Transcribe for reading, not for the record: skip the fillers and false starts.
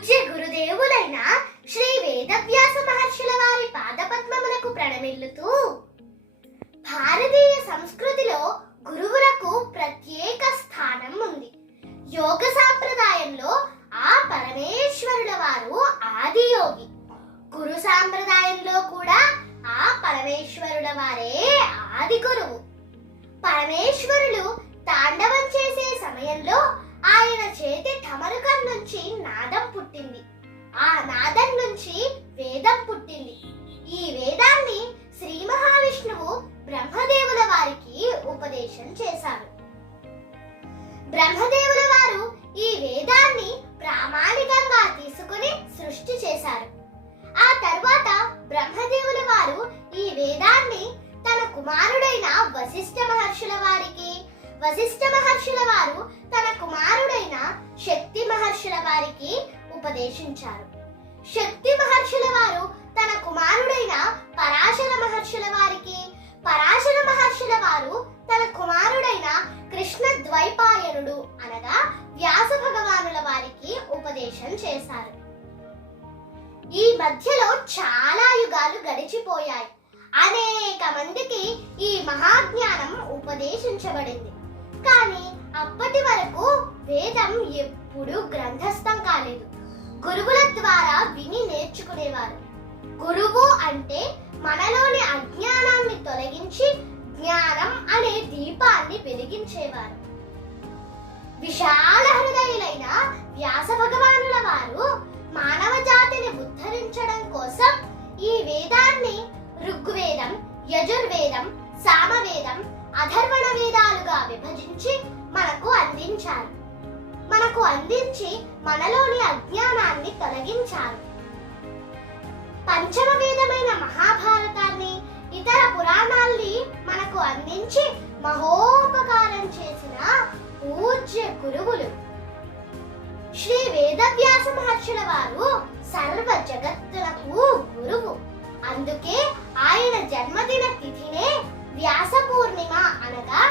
పూజ్య గురుదేవులైన శ్రీ వేదవ్యాస మహర్షుల వారి పాదపద్మములకు ప్రణమిల్లుతూ, భారతీయ సంస్కృతిలో గురువులకు ప్రత్యేక స్థానం ఉంది. యోగ సాంప్రదాయంలో ఆ పరమేశ్వరుల వారు ఆదియోగి. గురు సాంప్రదాయంలో కూడా ఆ పరమేశ్వరుల వారే ఆది గురువు. పరమేశ్వరులు తాండవం చేసే సమయంలో ఆయన చేతి ఠమరుకం నుంచి నాదం పుట్టింది. ఆ నాదం నుంచి వేదం పుట్టింది. ఈ వేదాన్ని శ్రీ మహావిష్ణువు బ్రహ్మదేవుల వారికి ఉపదేశం చేశారు. బ్రహ్మదేవుల వారు ఈ వేదాన్ని ప్రామాణికంగా తీసుకుని సృష్టి చేశారు. ఆ తర్వాత బ్రహ్మదేవుల వారు ఈ వేదాన్ని తన కుమారుడైన వశిష్ఠ మహర్షుల వారికి, వశిష్ఠ మహర్షుల వారు తన కుమారుడైన శక్తి మహర్షుల వారికి ఉపదేశించారు. శక్తి మహర్షుల వారు తన కుమారుడైన పరాశర మహర్షుల వారికి, పరాశర మహర్షుల వారు తన కుమారుడైన కృష్ణ ద్వైపాయనుడు అనగా వ్యాస భగవానుల వారికి ఉపదేశం చేశారు. ఈ మధ్యలో చాలా యుగాలు గడిచిపోయాయి. అనేక మందికి ఈ మహాజ్ఞానం ఉపదేశించబడింది. కానీ అప్పటి వరకు వేదం ఎప్పుడూ గ్రంథస్థం కాలేదు. గురువుల ద్వారా విని నేర్చుకునేవారు. గురువు అంటే మనలోని అజ్ఞానాన్ని తొలగించి జ్ఞానం అనే దీపాన్ని వెలిగించేవారు. విశాల హృదయులైన వ్యాస భగవానుల వారు మానవ జాతిని ఉద్ధరించడం కోసం ఈ వేదాన్ని ఋగ్వేదం, యజుర్వేదం, సామవేదం, అథర్వణ వేదాలుగా విభజించి మనకు అందించి మనలోని అజ్ఞానాన్ని తొలగించారు. పంచమ వేదమైన మహాభారతాన్ని, ఇతర పురాణాల్ని మనకు అందించి మహోపకారం చేసిన పూజ్య గురువులు. శ్రీ వేదవ్యాస మహర్షుల వారు సర్వ జగత్తులకు గురువు. అందుకే ఆయన జన్మదిన తిథినే వ్యాస పూర్ణిమ అనగా